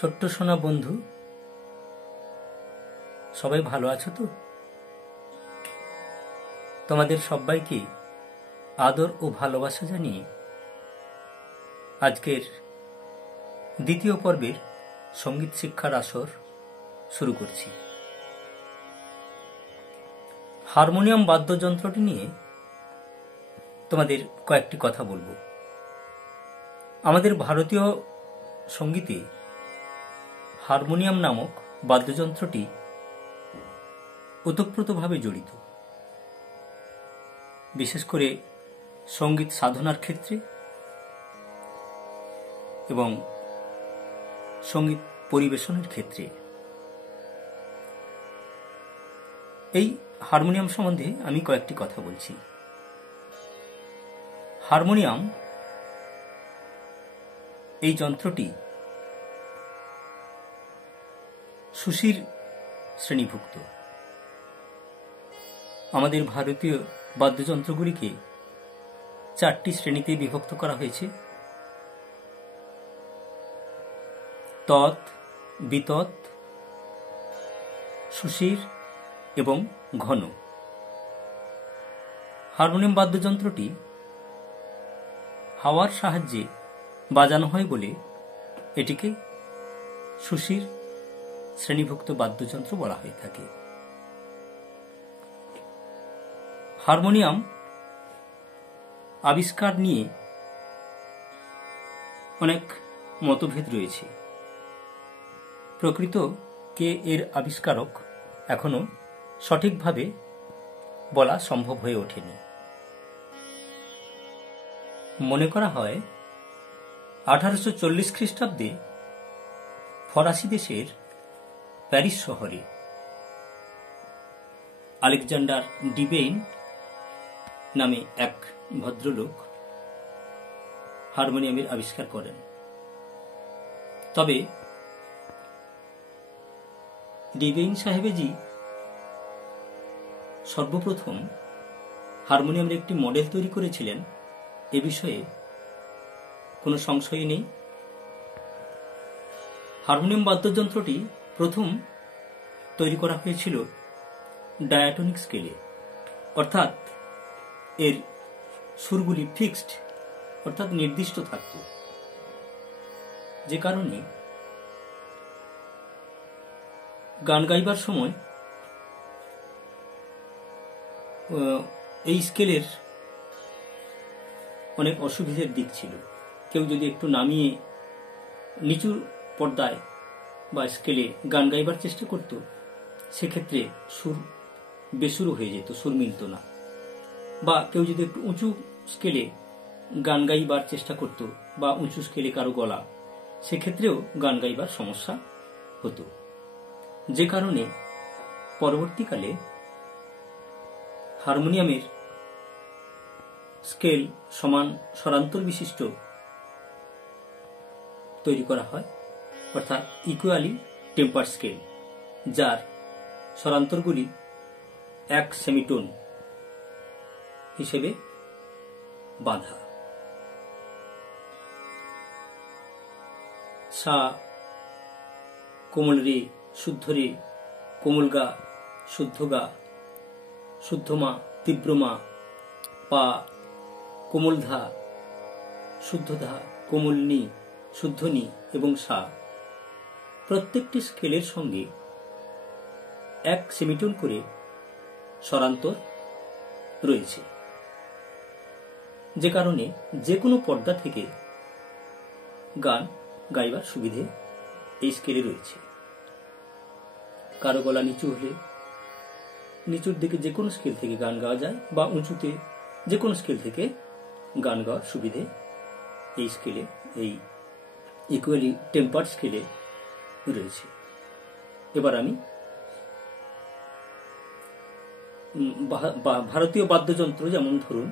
ছোট্ট সোনা বন্ধু, সবাই ভালো আছো তো? তোমাদের সবাইকে আদর ও ভালোবাসা জানিয়ে আজকের দ্বিতীয় পর্বের সঙ্গীত শিক্ষার আসর শুরু করছি। হারমোনিয়াম বাদ্যযন্ত্রটি নিয়ে তোমাদের কয়েকটি কথা বলবো। আমাদের ভারতীয় সঙ্গীতে হারমোনিয়াম নামক বাদ্যযন্ত্রটি ওতপ্রোতভাবে জড়িত, বিশেষ করে সঙ্গীত সাধনার ক্ষেত্রে এবং সঙ্গীত পরিবেশনের ক্ষেত্রে। এই হারমোনিয়াম সম্বন্ধে আমি কয়েকটি কথা বলছি। হারমোনিয়াম এই যন্ত্রটি সুশির শ্রেণীভুক্ত। আমাদের ভারতীয় বাদ্যযন্ত্রগুলিকে 4টি শ্রেণীতে বিভক্ত করা হয়েছে: তৎ, বিতৎ, সুশির এবং ঘন। হারমোনিয়াম বাদ্যযন্ত্রটি হাওয়ার সাহায্যে বাজানো হয় বলে এটিকে সুশির শ্রেণীভুক্ত বাদ্যযন্ত্র বলা হয়ে থাকে। হারমোনিয়াম আবিষ্কার নিয়ে অনেক মতভেদ রয়েছে। প্রকৃত কে এর আবিষ্কারক এখনো সঠিকভাবে বলা সম্ভব হয়ে ওঠেনি। মনে করা হয় 1840 খ্রিস্টাব্দে ফরাসি দেশের প্যারিস শহরে আলেকজান্ডার ডিবেইন নামে এক ভদ্রলোক হারমোনিয়ামের আবিষ্কার করেন। তবে ডিবেইন সাহেবেজি সর্বপ্রথম হারমোনিয়ামের একটি মডেল তৈরি করেছিলেন, এ বিষয়ে কোনো সংশয় নেই। হারমোনিয়াম বাদ্যযন্ত্রটি প্রথম তৈরি করা হয়েছিল ডায়াটনিক স্কেলে, অর্থাৎ এর সুরগুলি ফিক্সড অর্থাৎ নির্দিষ্ট থাকত, যে কারণে গান গাইবার সময় এই স্কেলের অনেক অসুবিধার দিক ছিল। কেউ যদি একটু নামিয়ে নিচু পর্দায় বা স্কেলে গান গাইবার চেষ্টা করত, সেক্ষেত্রে সুর বেসুরো হয়ে যেত, সুর মিলত না। বা কেউ যদি একটু উঁচু স্কেলে গান গাইবার চেষ্টা করত বা উঁচু স্কেলে কারো গলা, সেক্ষেত্রেও গান গাইবার সমস্যা হতো। যে কারণে পরবর্তীকালে হারমোনিয়ামের স্কেল সমান স্বরান্তর বিশিষ্ট তৈরি করা হয়, অর্থাৎ ইকুয়ালি টেম্পার স্কেল, যার স্বরান্তরগুলি 1 সেমিটোন হিসেবে বাঁধা। সা, কোমল রে, শুদ্ধ রে, কোমল গা, শুদ্ধ গা, শুদ্ধ মা, তীব্র মা, পা, কোমল ধা, শুদ্ধ ধা, কোমল নি, শুদ্ধ নি এবং সা, প্রত্যেকটি স্কেলের সঙ্গে 1 সেমিটোন করে স্বরান্তর রয়েছে, যে কারণে যে কোনো পর্দা থেকে গান গাইবার সুবিধে এই স্কেলে রয়েছে। কারো গলা নিচু হলে নিচুর দিকে যে কোনো স্কেল থেকে গান গাওয়া যায়, বা উঁচুতে যে কোনো স্কেল থেকে গান গাওয়ার সুবিধে এই স্কেলে, এই ইকুয়ালি টেম্পার স্কেলে রয়েছে। এবার আমি ভারতীয় বাদ্যযন্ত্র, যেমন ধরুন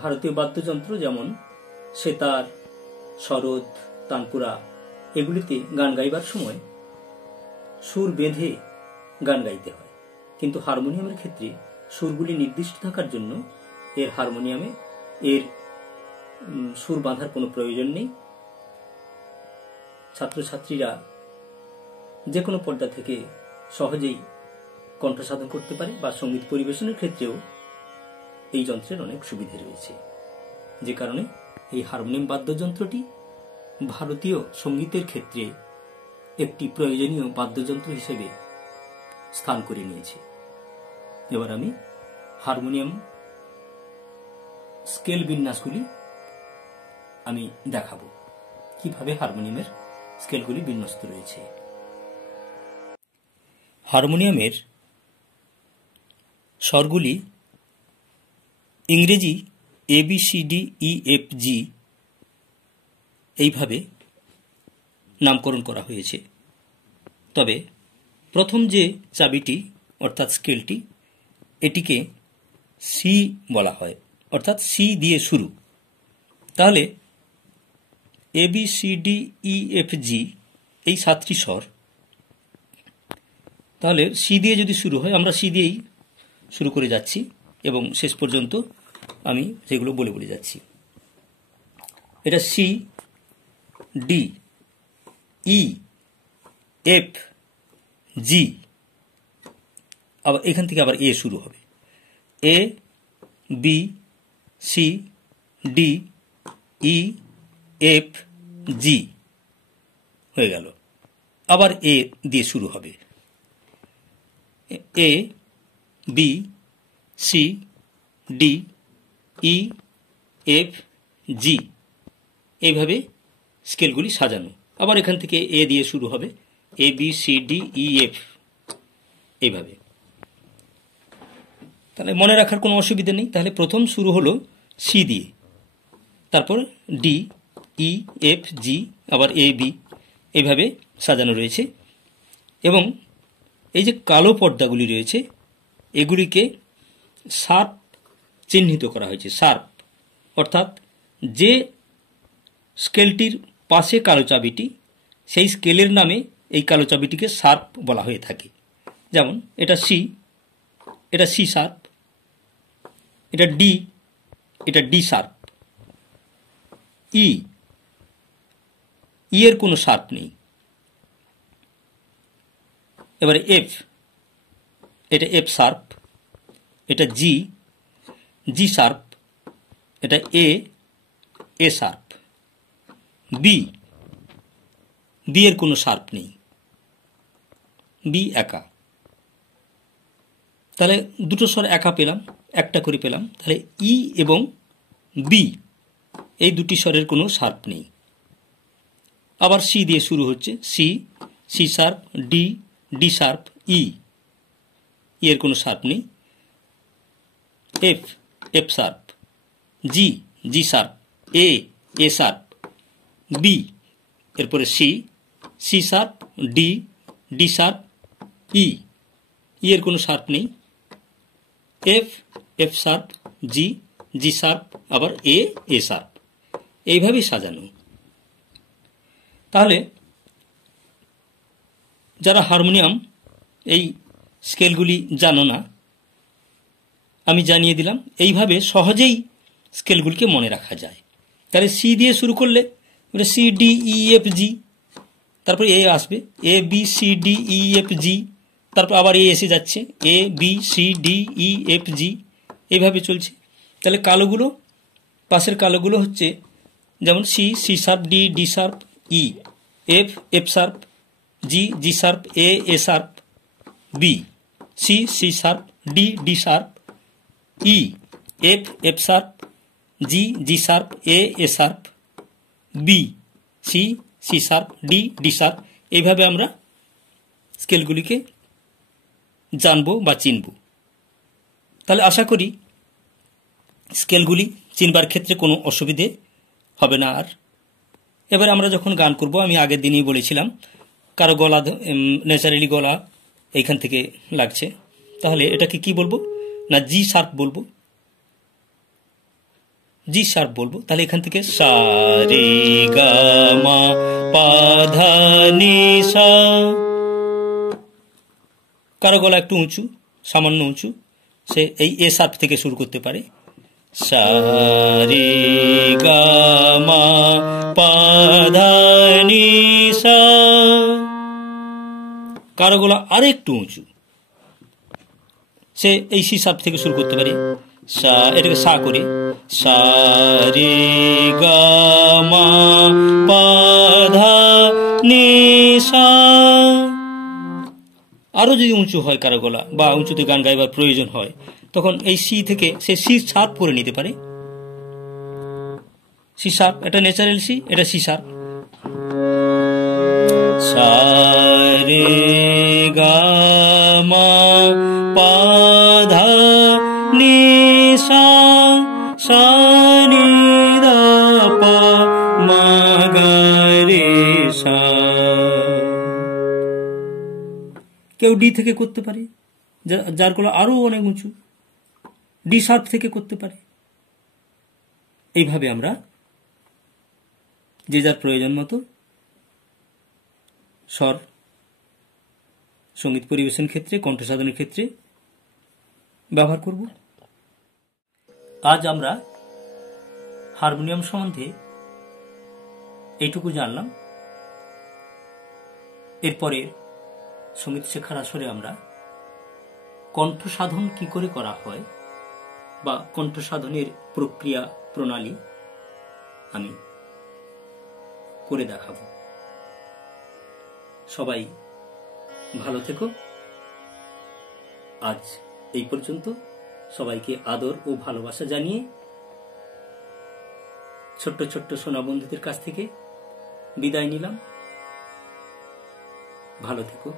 ভারতীয় বাদ্যযন্ত্র যেমন সেতার, সরোদ, তানপুরা, এগুলিতে গান গাইবার সময় সুর বেঁধে গান গাইতে হয়। কিন্তু হারমোনিয়ামের ক্ষেত্রে সুরগুলি নির্দিষ্ট থাকার জন্য হারমোনিয়ামে এর সুর বাঁধার কোনো প্রয়োজন নেই। ছাত্রছাত্রীরা যে কোনো পর্দা থেকে সহজেই কণ্ঠসাধন করতে পারে বা সঙ্গীত পরিবেশনের ক্ষেত্রেও এই যন্ত্রের অনেক সুবিধে রয়েছে, যে কারণে এই হারমোনিয়াম বাদ্যযন্ত্রটি ভারতীয় সঙ্গীতের ক্ষেত্রে একটি প্রয়োজনীয় বাদ্যযন্ত্র হিসেবে স্থান করে নিয়েছে। এবার আমি হারমোনিয়াম স্কেল বিন্যাসগুলি আমি দেখাবো, কিভাবে হারমোনিয়ামের স্কেলগুলি বিন্যস্ত রয়েছে। হারমোনিয়ামের স্বরগুলি ইংরেজি ABCDEFG এইভাবে নামকরণ করা হয়েছে। তবে প্রথম যে চাবিটি অর্থাৎ স্কেলটি, এটিকে সি বলা হয়, অর্থাৎ সি দিয়ে শুরু। তাহলে ABCDEFG এই 7টি স্বর, তাহলে সি দিয়ে যদি শুরু হয়, আমরা সি দিয়েই শুরু করে যাচ্ছি এবং শেষ পর্যন্ত আমি সেগুলো বলে বলে যাচ্ছি। এটা সি, ডি, ই, এফ, জি, আবার এখান থেকে আবার এ শুরু হবে। এ, B, C, D, E, F, জি হয়ে গেল। আবার এ দিয়ে শুরু হবে। এ, B, C, D, E, F, G এইভাবে স্কেলগুলি সাজানো। আবার এখান থেকে এ দিয়ে শুরু হবে, এ, B, C, D, E, F এইভাবে। তাহলে মনে রাখার কোনো অসুবিধা নেই। তাহলে প্রথম শুরু হলো সি দিয়ে, তারপর ডি, ই, এফ, জি, আবার এ, বি এইভাবে সাজানো রয়েছে। এবং এই যে কালো পর্দাগুলি রয়েছে, এগুলিকে শার্প চিহ্নিত করা হয়েছে। শার্প অর্থাৎ যে স্কেলটির পাশে কালো চাবিটি, সেই স্কেলের নামে এই কালো চাবিটিকে শার্প বলা হয়ে থাকে। যেমন এটা সি, এটা সি শার্প, এটা ডি, এটা ডি শার্প। ই, ই এর কোনো শার্প নেই। এবারে এফ, এটা এফ শার্প, এটা জি, জি শার্প, এটা এ, এ শার্প। বি, বি এর কোনো শার্প নেই, বি একা। তাহলে দুটো স্বর একা পেলাম, একটা করে পেলাম। তাহলে ই এবং বি এই দুটি স্বরের কোনো শার্প নেই। আবার সি দিয়ে শুরু হচ্ছে, C, C sharp, D, D sharp, E, এর কোনো শার্প নেই। F, F sharp, G, G sharp, A, A sharp, B, এরপরে C, C sharp, D, D sharp, E, এর কোনো শার্প নেই। F, F sharp, G, G sharp, আবার A, A sharp এইভাবেই সাজানো। তাহলে যারা হারমোনিয়াম এই স্কেলগুলি জানো না, আমি জানিয়ে দিলাম, এইভাবে সহজেই স্কেলগুলিকে মনে রাখা যায়। তাহলে সি দিয়ে শুরু করলে C, D, E, F, G, তারপরে এ আসবে, A, B, C, D, E, F, G, তারপর আবার এ এসে যাচ্ছে, A, B, C, D, E, F, G এইভাবে চলছে। তাহলে কালোগুলো, পাশের কালোগুলো হচ্ছে যেমন C, C sharp, D, D sharp, E, F, F sharp, G, G sharp, A, A sharp, B, C, C sharp, D, D sharp, E, F, F sharp, G, G sharp, A, A sharp, B, C, C sharp, D, D sharp এইভাবে আমরা স্কেলগুলিকে জানবো বা চিনব। তাহলে আশা করি স্কেলগুলি চিনবার ক্ষেত্রে কোনো অসুবিধে হবে না আর। এবার আমরা যখন গান করব, আমি আগের দিনই বলেছিলাম কারো গলা ন্যাচারালি গলা এইখান থেকে লাগছে, তাহলে এটাকে কি বলবো না জি শার্প বলবো, জি শার্প বলবো। তাহলে এখান থেকে সা রে গা মা পা ধা নি সা, কারো গলা একটু উঁচু, সামান্য উঁচু, সে এই এ শার্প থেকে শুরু করতে পারে। সা রে গা মা পা ধা নি সা, কারো গলা আরেকটু উঁচু, সে এই সি শার্প থেকে শুরু করতে পারে, সা, এটাকে সা করে সা রে গা মা পা ধা নি সা। আরো যদি উঁচু হয় কারো গলা বা উঁচুতে গান গাইবার প্রয়োজন হয়, তখন এই সি থেকে সে সি শার্প করে নিতে পারে। সি শার্প, এটা ন্যাচারাল সি, এটা সি শার্প। সা রে গা মা পা ধা নি সা, সা নি ধা পা মা গা রে সা। কেউ ডি থেকে করতে পারে, যার গলা আরো অনেক উঁচু, ডি শার্প থেকে করতে পারে। এইভাবে আমরা যে যার প্রয়োজন মতো স্বর সঙ্গীত পরিবেশন ক্ষেত্রে, কণ্ঠ সাধনের ক্ষেত্রে ব্যবহার করব। আজ আমরা হারমোনিয়াম সম্বন্ধে এইটুকু জানলাম। এরপরে সঙ্গীত শেখার আসরে আমরা কণ্ঠ সাধন কি করে করা হয় বা কণ্ঠ সাধনের প্রক্রিয়া প্রণালী আমি করে দেখাবো। সবাই ভালো থেকো। আজ এই পর্যন্ত। সবাইকে আদর ও ভালোবাসা জানিয়ে ছোট্ট ছোট্ট সোনা বন্ধুদের কাছ থেকে বিদায় নিলাম। ভালো থেকো।